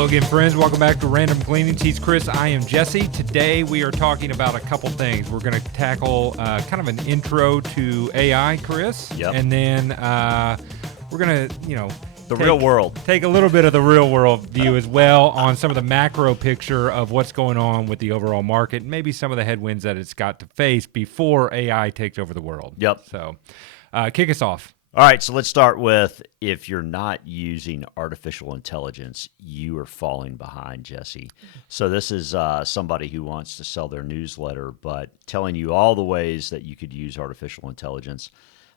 Hello again, friends. Welcome back to Random Gleanings. He's Chris. I am Jesse. Today we are talking about a couple things. We're going to tackle kind of an intro to AI, Chris. Yep. And then we're going to, real world. Take a little bit of the real world view as well on some of the macro picture of what's going on with the overall market, and maybe some of the headwinds that it's got to face before AI takes over the world. Yep. So kick us off. All right, so let's start with, if you're not using artificial intelligence, you are falling behind, Jesse. So this is somebody who wants to sell their newsletter, but telling you all the ways that you could use artificial intelligence.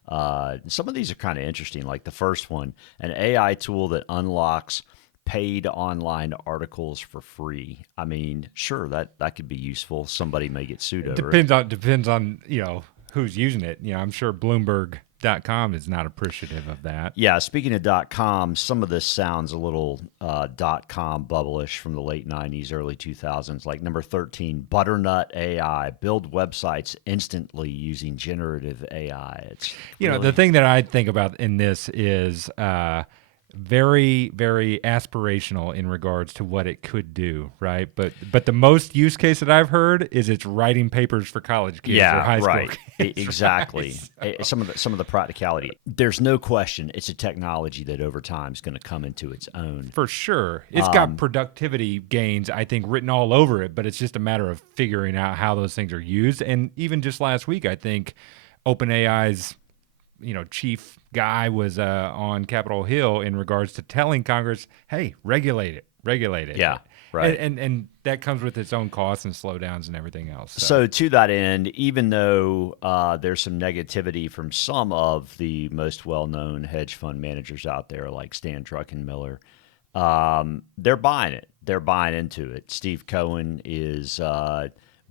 Some of these are kind of interesting, like the first one, an AI tool that unlocks paid online articles for free. I mean, sure, that could be useful. Somebody may get sued over it. Depends on who's using it. I'm sure Bloomberg.com is not appreciative of that. Yeah, speaking of .com, some of this sounds a little .com bubblish from the late 90s, early 2000s, like number 13, Butternut AI, build websites instantly using generative AI. It's the thing that I think about in this is very, very aspirational in regards to what it could do, right? But the most use case that I've heard is it's writing papers for college kids or high school kids. Exactly. Right? Some of the practicality. There's no question it's a technology that over time is going to come into its own. For sure. It's got productivity gains, I think, written all over it, but it's just a matter of figuring out how those things are used. And even just last week, I think OpenAI's chief guy was on Capitol Hill in regards to telling Congress, hey, regulate it. Yeah, right. And that comes with its own costs and slowdowns and everything else. So to that end, even though there's some negativity from some of the most well-known hedge fund managers out there, like Stan Druckenmiller, they're buying it. They're buying into it. Steve Cohen is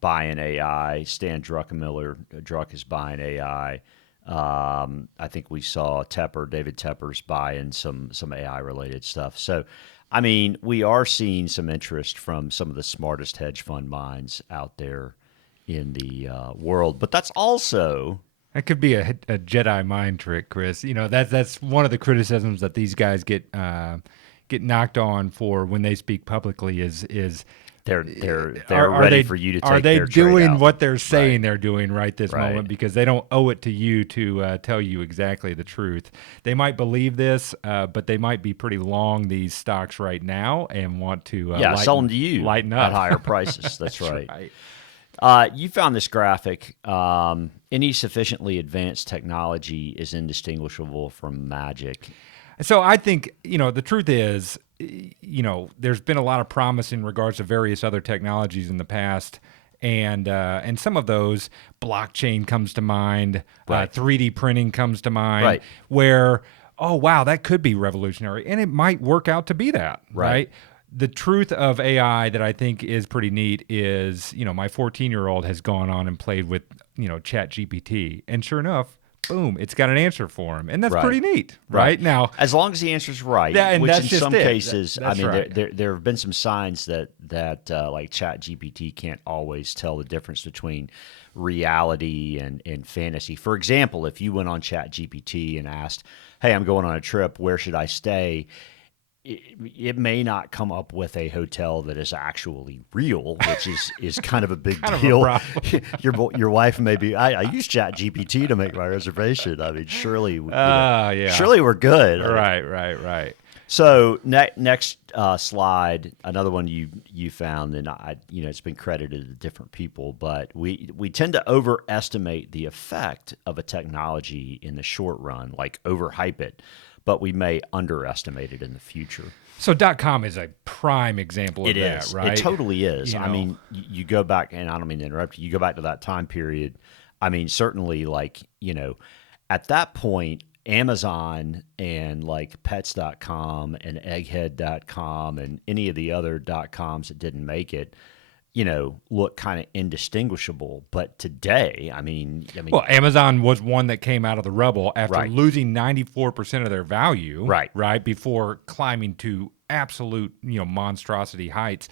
buying AI. Stan Druckenmiller, Druck is buying AI. I think we saw David Tepper's buying some AI related stuff. So, I mean, we are seeing some interest from some of the smartest hedge fund minds out there in the world. But that's also that could be a Jedi mind trick, Chris. That's one of the criticisms that these guys get knocked on for when they speak publicly is. They're ready for you to take Are they their doing trade out. what they're saying Right. they're doing right this moment because they don't owe it to you to tell you exactly the truth? They might believe this, but they might be pretty long these stocks right now and want to sell them to you lighten up at higher prices. That's right. right. You found this graphic. Any sufficiently advanced technology is indistinguishable from magic. So I think, the truth is, there's been a lot of promise in regards to various other technologies in the past. And some of those, blockchain comes to mind, Right. 3D printing comes to mind, Right. where, oh, wow, that could be revolutionary. And it might work out to be that, right? The truth of AI that I think is pretty neat is, my 14-year-old has gone on and played with, ChatGPT. And sure enough, boom, it's got an answer for him. And that's pretty neat, right? Now, as long as the answer's right, and which that's in just some it. cases, That's I mean, right. there have been some signs that like ChatGPT can't always tell the difference between reality and fantasy. For example, if you went on ChatGPT and asked, hey, I'm going on a trip, where should I stay? It may not come up with a hotel that is actually real, which is kind of a big deal. Your wife may be. I use ChatGPT to make my reservation. I mean, surely we're good. Right. So next slide, another one you found, and it's been credited to different people, but we tend to overestimate the effect of a technology in the short run, like overhype it. But we may underestimate it in the future. So .com is a prime example of that, right? It totally is. I mean, you go back, and I don't mean to interrupt you. You go back to that time period. I mean, certainly, at that point, Amazon and Pets.com and Egghead.com and any of the other .coms that didn't make it, look kind of indistinguishable. But today, I mean, well, Amazon was one that came out of the rubble after losing 94% of their value, right, before climbing to absolute, monstrosity heights.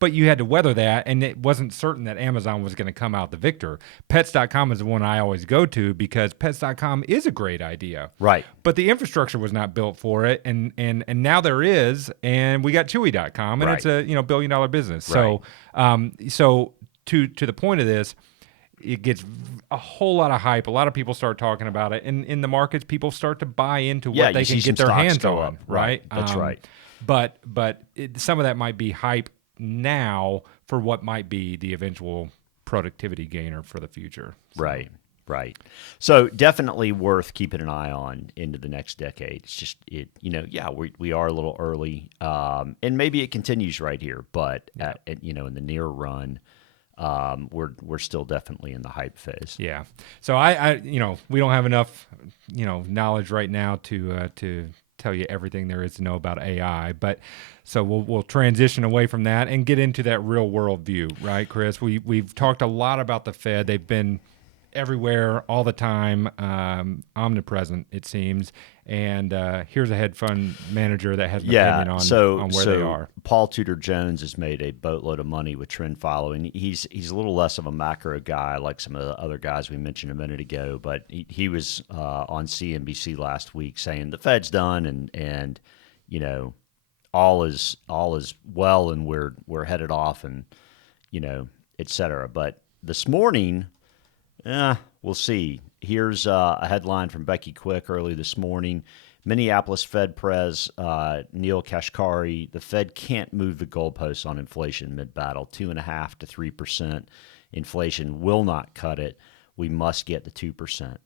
but you had to weather that, and it wasn't certain that Amazon was going to come out the victor. Pets.com is the one I always go to because Pets.com is a great idea. Right. But the infrastructure was not built for it, and now there is, and we got Chewy.com, and Right. it's a billion-dollar business. Right. So to the point of this, it gets a whole lot of hype. A lot of people start talking about it, and in the markets, people start to buy into what they can get their hands on. Right. That's right. But some of that might be hype now for what might be the eventual productivity gainer for the future. So. Right. So definitely worth keeping an eye on into the next decade. It's just we are a little early, and maybe it continues right here, but in the near run, we're still definitely in the hype phase. Yeah. So I we don't have enough knowledge right now to tell you everything there is to know about AI, but so we'll transition away from that and get into that real world view, right, Chris? We've talked a lot about the Fed. They've been everywhere all the time, omnipresent it seems. And here's a hedge fund manager that has an opinion on where they are. Paul Tudor Jones has made a boatload of money with trend following. He's a little less of a macro guy like some of the other guys we mentioned a minute ago, but he was on CNBC last week saying the Fed's done and all is well and we're headed off and et cetera. But this morning, we'll see. Here's a headline from Becky Quick early this morning. Minneapolis Fed Pres Neil Kashkari, the Fed can't move the goalposts on inflation mid-battle. 2.5% to 3% inflation will not cut it. We must get the 2%.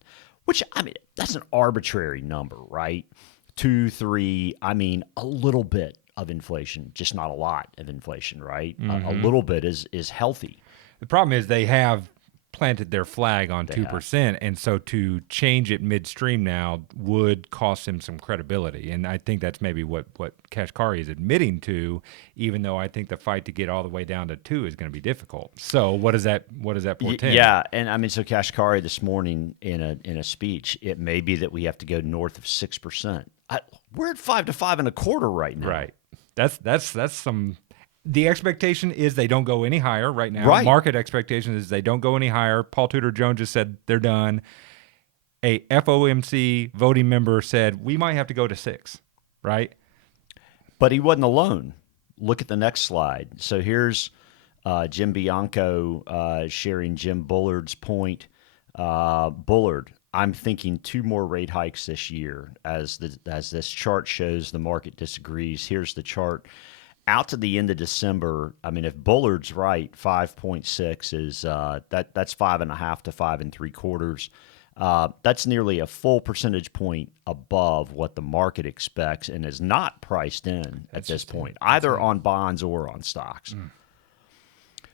Which, that's an arbitrary number, right? 2, 3, a little bit of inflation, just not a lot of inflation, right? Mm-hmm. A little bit is healthy. The problem is they have planted their flag on 2%, and so to change it midstream now would cost him some credibility, and I think that's maybe what Kashkari is admitting to, even though I think the fight to get all the way down to 2 is going to be difficult. So what does that portend? Yeah, and so Kashkari this morning in a speech, it may be that we have to go north of 6%. We're at 5 to 5.25 right now. Right. That's some. The expectation is they don't go any higher right now. Right. Market expectation is they don't go any higher. Paul Tudor Jones just said they're done. A FOMC voting member said we might have to go to 6, right? But he wasn't alone. Look at the next slide. So here's Jim Bianco sharing Jim Bullard's point. Bullard, I'm thinking 2 more rate hikes this year. As this chart shows, the market disagrees. Here's the chart. Out to the end of December, if Bullard's right, 5.6 is that's 5.5 to 5.75. That's nearly a full percentage point above what the market expects and is not priced in at this point, either on bonds or on stocks.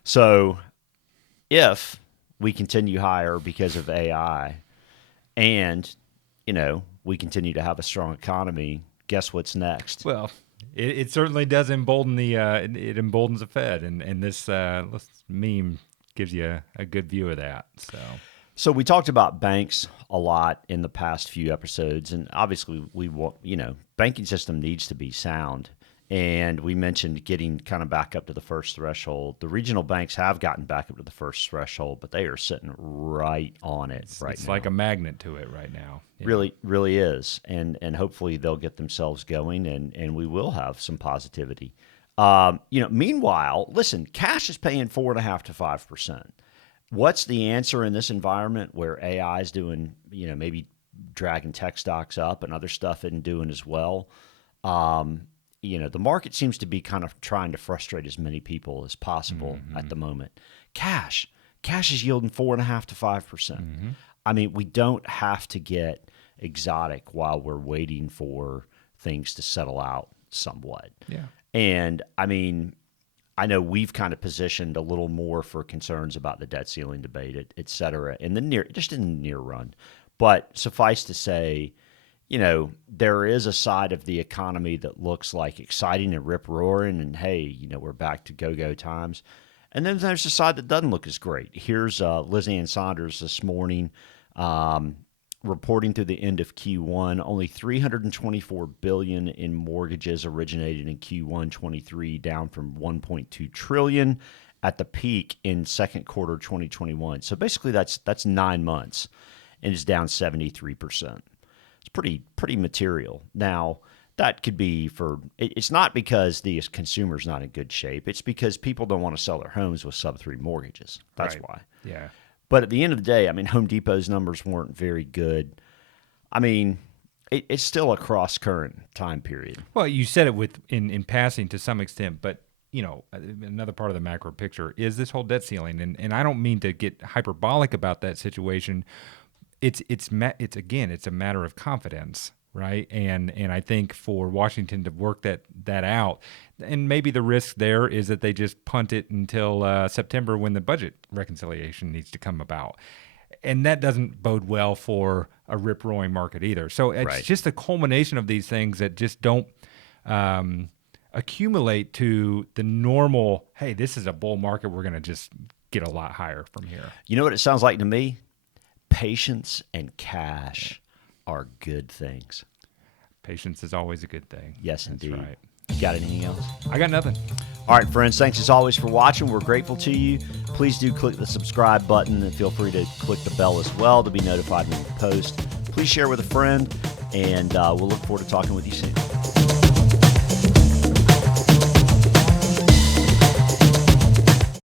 So, if we continue higher because of AI, and we continue to have a strong economy, guess what's next? Well. It certainly does embolden it emboldens the Fed, and this meme gives you a good view of that. So we talked about banks a lot in the past few episodes, and obviously we want banking system needs to be sound. And we mentioned getting kind of back up to the first threshold. The regional banks have gotten back up to the first threshold, but they are sitting right on it right now. It's like a magnet to it right now. Really is. And hopefully they'll get themselves going and we will have some positivity. Meanwhile, listen, cash is paying 4.5 to 5%. What's the answer in this environment where AI is doing, maybe dragging tech stocks up and other stuff isn't doing as well? The market seems to be kind of trying to frustrate as many people as possible at the moment. Cash is yielding 4.5 to 5%. We don't have to get exotic while we're waiting for things to settle out somewhat. Yeah. And I know we've kind of positioned a little more for concerns about the debt ceiling debate, et cetera, in the near run. But suffice to say, there is a side of the economy that looks like exciting and rip-roaring and, hey, we're back to go-go times. And then there's a side that doesn't look as great. Here's Liz Ann Saunders this morning reporting through the end of Q1, only 324 billion in mortgages originated in Q1 23, down from 1.2 trillion at the peak in second quarter 2021. So basically, that's 9 months, and it's down 73%. It's pretty material. Now, that could be it's not because the consumer's not in good shape. It's because people don't want to sell their homes with sub-3 mortgages. That's why. Yeah. But at the end of the day, I mean, Home Depot's numbers weren't very good. I mean, it's still a cross-current time period. Well, you said it in passing to some extent, but another part of the macro picture is this whole debt ceiling, and I don't mean to get hyperbolic about that situation. It's a matter of confidence, right? And I think for Washington to work that out, and maybe the risk there is that they just punt it until September when the budget reconciliation needs to come about. And that doesn't bode well for a rip-roaring market either. So it's just a culmination of these things that just don't accumulate to the normal, hey, this is a bull market, we're going to just get a lot higher from here. You know what it sounds like to me? Patience and cash are good things. Patience is always a good thing. Yes, That's indeed. right. You got anything else? I got nothing. All right, friends, thanks as always for watching. We're grateful to you. Please do click the subscribe button and feel free to click the bell as well to be notified when we post. Please share with a friend, and we'll look forward to talking with you soon.